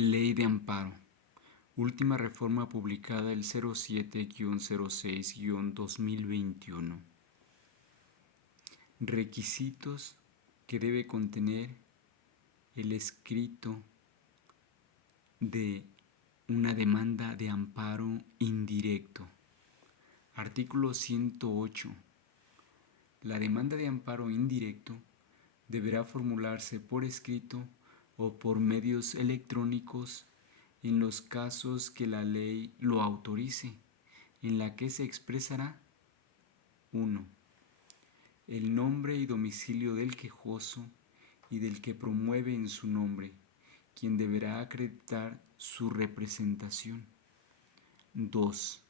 Ley de Amparo. Última reforma publicada el 07-06-2021. Requisitos que debe contener el escrito de una demanda de amparo indirecto. Artículo 108. La demanda de amparo indirecto deberá formularse por escrito o por medios electrónicos en los casos que la ley lo autorice, en la que se expresará 1. El nombre y domicilio del quejoso y del que promueve en su nombre, quien deberá acreditar su representación. 2.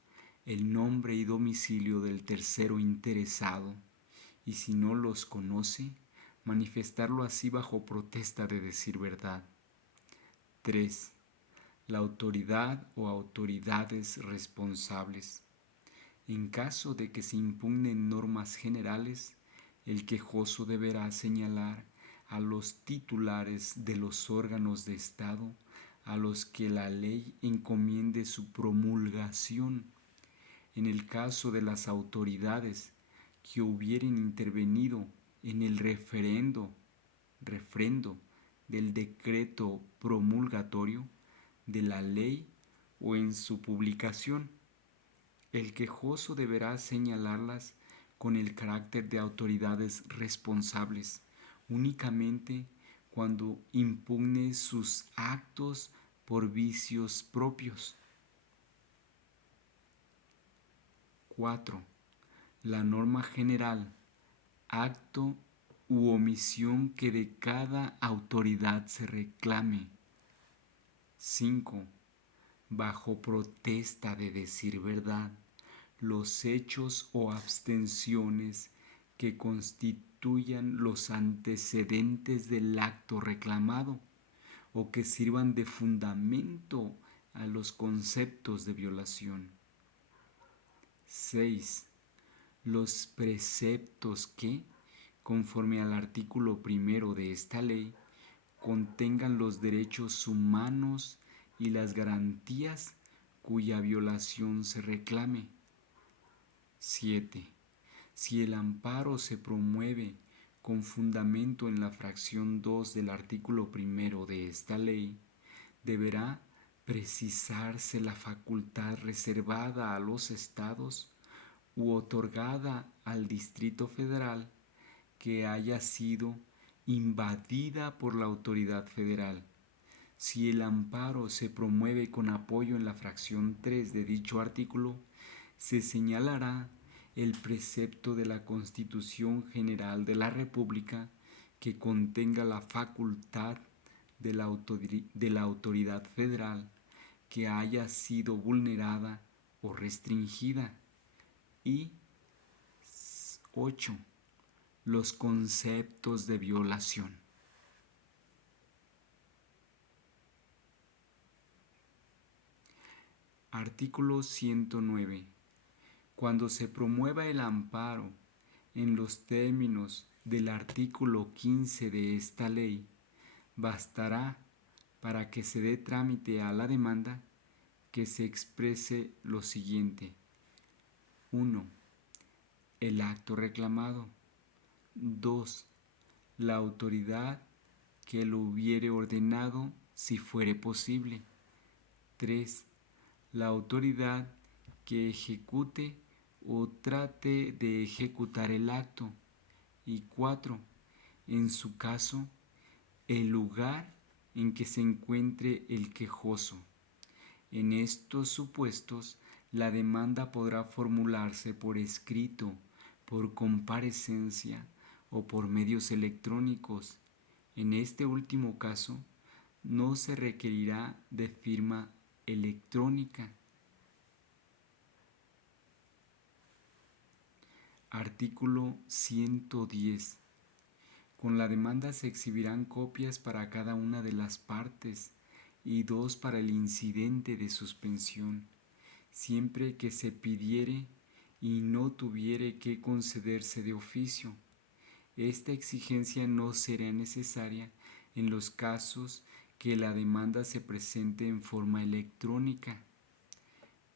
El nombre y domicilio del tercero interesado, y si no los conoce, manifestarlo así bajo protesta de decir verdad. 3. La autoridad o autoridades responsables. En caso de que se impugnen normas generales, el quejoso deberá señalar a los titulares de los órganos de Estado a los que la ley encomiende su promulgación. En el caso de las autoridades que hubieren intervenido en el refrendo del decreto promulgatorio de la ley o en su publicación, el quejoso deberá señalarlas con el carácter de autoridades responsables únicamente cuando impugne sus actos por vicios propios. 4. La norma general, acto u omisión que de cada autoridad se reclame. 5. Bajo protesta de decir verdad, los hechos o abstenciones que constituyan los antecedentes del acto reclamado o que sirvan de fundamento a los conceptos de violación. 6. Los preceptos que, conforme al artículo 1 de esta ley, contengan los derechos humanos y las garantías cuya violación se reclame. 7. Si el amparo se promueve con fundamento en la fracción 2 del artículo 1 de esta ley, deberá precisarse la facultad reservada a los estados u otorgada al Distrito Federal que haya sido invadida por la autoridad federal. Si el amparo se promueve con apoyo en la fracción 3 de dicho artículo, se señalará el precepto de la Constitución General de la República que contenga la facultad de la autoridad federal que haya sido vulnerada o restringida. Y 8. Los conceptos de violación. Artículo 109. Cuando se promueva el amparo en los términos del artículo 15 de esta ley, bastará para que se dé trámite a la demanda que se exprese lo siguiente. 1. El acto reclamado. 2. La autoridad que lo hubiere ordenado si fuere posible. 3. La autoridad que ejecute o trate de ejecutar el acto. Y 4. En su caso, el lugar en que se encuentre el quejoso. En estos supuestos, la demanda podrá formularse por escrito, por comparecencia o por medios electrónicos. En este último caso, no se requerirá de firma electrónica. Artículo 110. Con la demanda se exhibirán copias para cada una de las partes y 2 para el incidente de suspensión, siempre que se pidiere y no tuviere que concederse de oficio. Esta exigencia no será necesaria en los casos que la demanda se presente en forma electrónica.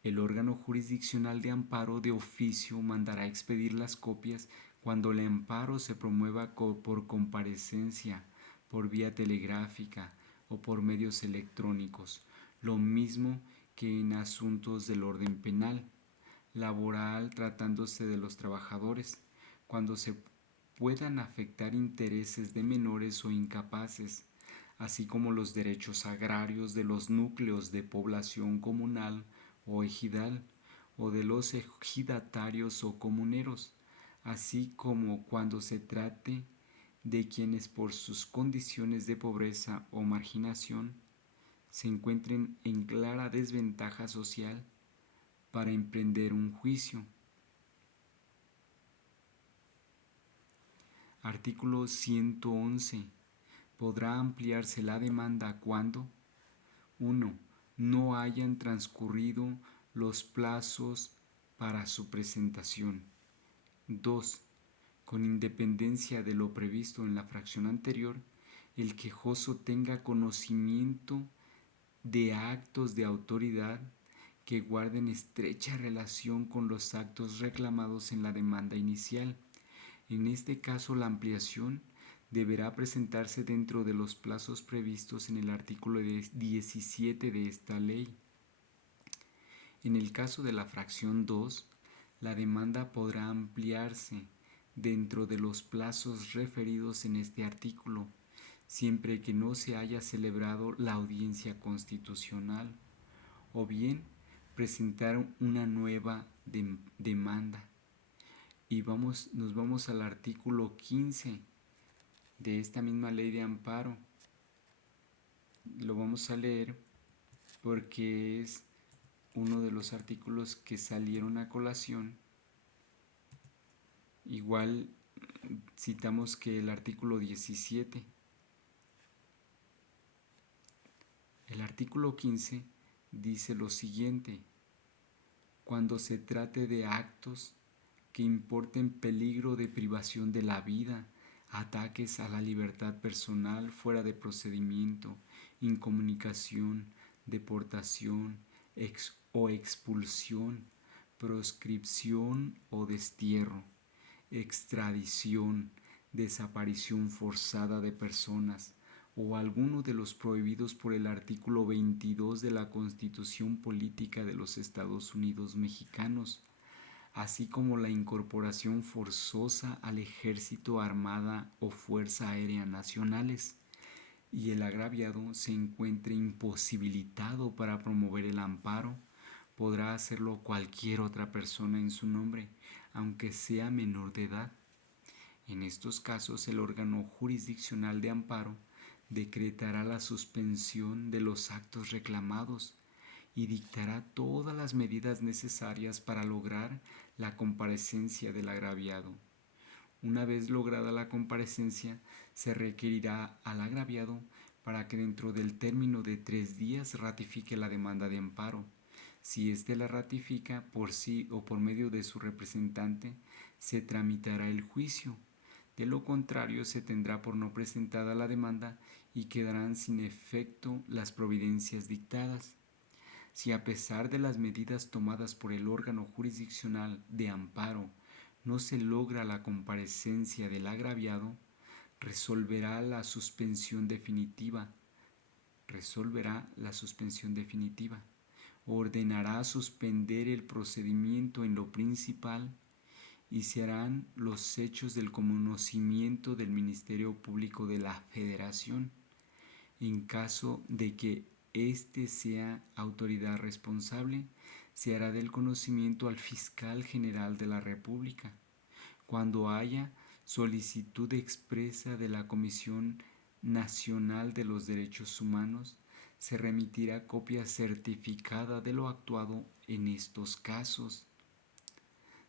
El órgano jurisdiccional de amparo de oficio mandará expedir las copias cuando el amparo se promueva por comparecencia, por vía telegráfica o por medios electrónicos, lo mismo que en asuntos del orden penal, laboral, tratándose de los trabajadores, cuando se puedan afectar intereses de menores o incapaces, así como los derechos agrarios de los núcleos de población comunal o ejidal, o de los ejidatarios o comuneros, así como cuando se trate de quienes por sus condiciones de pobreza o marginación se encuentren en clara desventaja social para emprender un juicio. Artículo 111. Podrá ampliarse la demanda cuando 1. No hayan transcurrido los plazos para su presentación. 2. Con independencia de lo previsto en la fracción anterior, el quejoso tenga conocimiento de actos de autoridad que guarden estrecha relación con los actos reclamados en la demanda inicial. En este caso, la ampliación deberá presentarse dentro de los plazos previstos en el artículo 17 de esta ley. En el caso de la fracción 2, la demanda podrá ampliarse dentro de los plazos referidos en este artículo, siempre que no se haya celebrado la audiencia constitucional, o bien presentar una nueva demanda. Y nos vamos al artículo 15 de esta misma ley de amparo. Lo vamos a leer porque es uno de los artículos que salieron a colación. Igual citamos que el artículo 17. El artículo 15 dice lo siguiente: cuando se trate de actos que importen peligro de privación de la vida, ataques a la libertad personal fuera de procedimiento, incomunicación, deportación o expulsión, proscripción o destierro, extradición, desaparición forzada de personas o alguno de los prohibidos por el artículo 22 de la Constitución Política de los Estados Unidos Mexicanos, así como la incorporación forzosa al Ejército, Armada o Fuerza Aérea Nacionales, y el agraviado se encuentre imposibilitado para promover el amparo, podrá hacerlo cualquier otra persona en su nombre, aunque sea menor de edad. En estos casos, el órgano jurisdiccional de amparo decretará la suspensión de los actos reclamados y dictará todas las medidas necesarias para lograr la comparecencia del agraviado. Una vez lograda la comparecencia, se requerirá al agraviado para que dentro del término de 3 días ratifique la demanda de amparo. Si éste la ratifica por sí o por medio de su representante, se tramitará el juicio. De lo contrario, se tendrá por no presentada la demanda y quedarán sin efecto las providencias dictadas. Si a pesar de las medidas tomadas por el órgano jurisdiccional de amparo no se logra la comparecencia del agraviado, resolverá la suspensión definitiva, ordenará suspender el procedimiento en lo principal y se harán los hechos del conocimiento del Ministerio Público de la Federación, en caso de que éste sea autoridad responsable, se hará del conocimiento al Fiscal General de la República. Cuando haya solicitud expresa de la Comisión Nacional de los Derechos Humanos, se remitirá copia certificada de lo actuado en estos casos.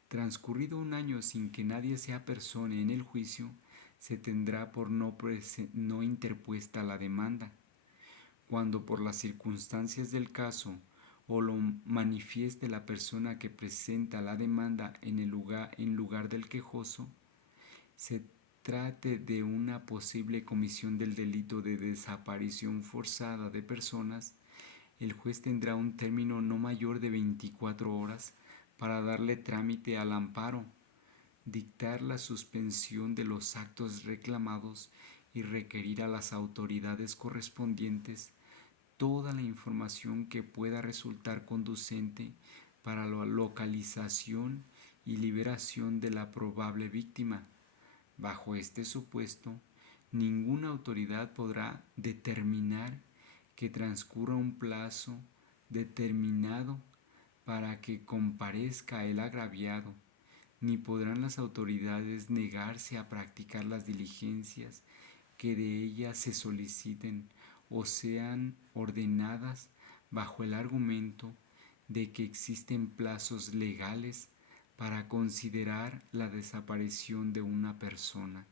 Transcurrido un año sin que nadie se apersone en el juicio, se tendrá por no interpuesta la demanda. Cuando por las circunstancias del caso o lo manifieste la persona que presenta la demanda en lugar del quejoso, se trate de una posible comisión del delito de desaparición forzada de personas, el juez tendrá un término no mayor de 24 horas para darle trámite al amparo, dictar la suspensión de los actos reclamados y requerir a las autoridades correspondientes toda la información que pueda resultar conducente para la localización y liberación de la probable víctima. Bajo este supuesto, ninguna autoridad podrá determinar que transcurra un plazo determinado para que comparezca el agraviado, ni podrán las autoridades negarse a practicar las diligencias que de ellas se soliciten o sean ordenadas bajo el argumento de que existen plazos legales para considerar la desaparición de una persona.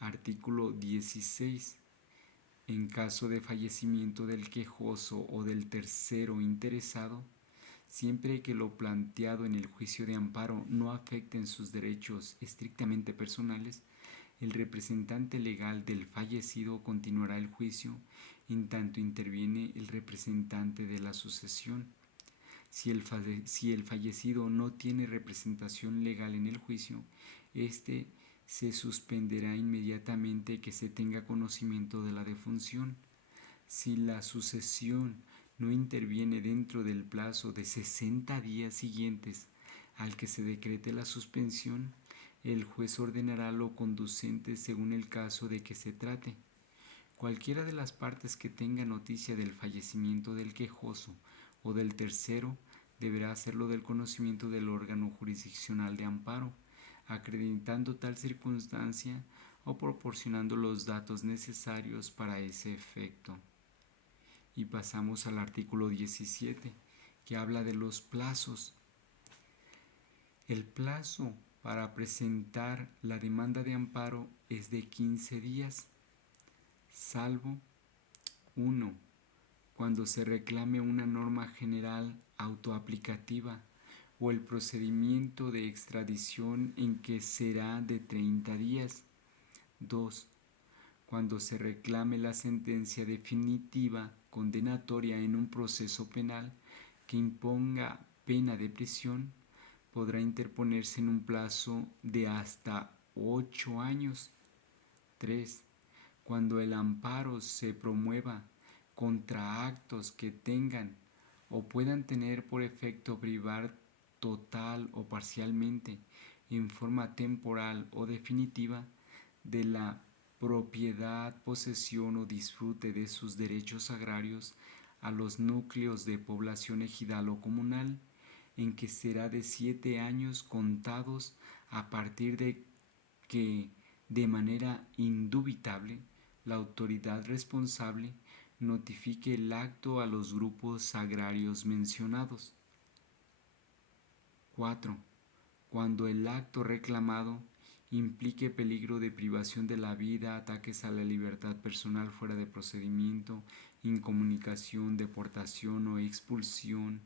Artículo 16. En caso de fallecimiento del quejoso o del tercero interesado, siempre que lo planteado en el juicio de amparo no afecte en sus derechos estrictamente personales, el representante legal del fallecido continuará el juicio en tanto interviene el representante de la sucesión. Si el fallecido no tiene representación legal en el juicio, éste se suspenderá inmediatamente que se tenga conocimiento de la defunción. Si la sucesión no interviene dentro del plazo de 60 días siguientes al que se decrete la suspensión, el juez ordenará lo conducente según el caso de que se trate. Cualquiera de las partes que tenga noticia del fallecimiento del quejoso o del tercero deberá hacerlo del conocimiento del órgano jurisdiccional de amparo, acreditando tal circunstancia o proporcionando los datos necesarios para ese efecto. Y pasamos al artículo 17, que habla de los plazos. El plazo para presentar la demanda de amparo es de 15 días, salvo 1. Cuando se reclame una norma general autoaplicativa o el procedimiento de extradición en que será de 30 días. 2. Cuando se reclame la sentencia definitiva condenatoria en un proceso penal que imponga pena de prisión, podrá interponerse en un plazo de hasta 8 años. 3. Cuando el amparo se promueva contra actos que tengan o puedan tener por efecto privar total o parcialmente, en forma temporal o definitiva, de la propiedad, posesión o disfrute de sus derechos agrarios a los núcleos de población ejidal o comunal, en que será de 7 años contados a partir de que, de manera indubitable, la autoridad responsable notifique el acto a los grupos agrarios mencionados. 4. Cuando el acto reclamado implique peligro de privación de la vida, ataques a la libertad personal fuera de procedimiento, incomunicación, deportación o expulsión,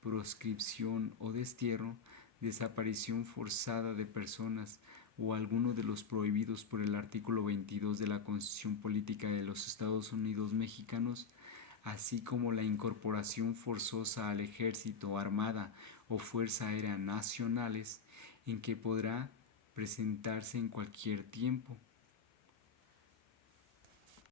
proscripción o destierro, desaparición forzada de personas o alguno de los prohibidos por el artículo 22 de la Constitución Política de los Estados Unidos Mexicanos, así como la incorporación forzosa al ejército, armada o fuerza aérea nacionales, en que podrá presentarse en cualquier tiempo,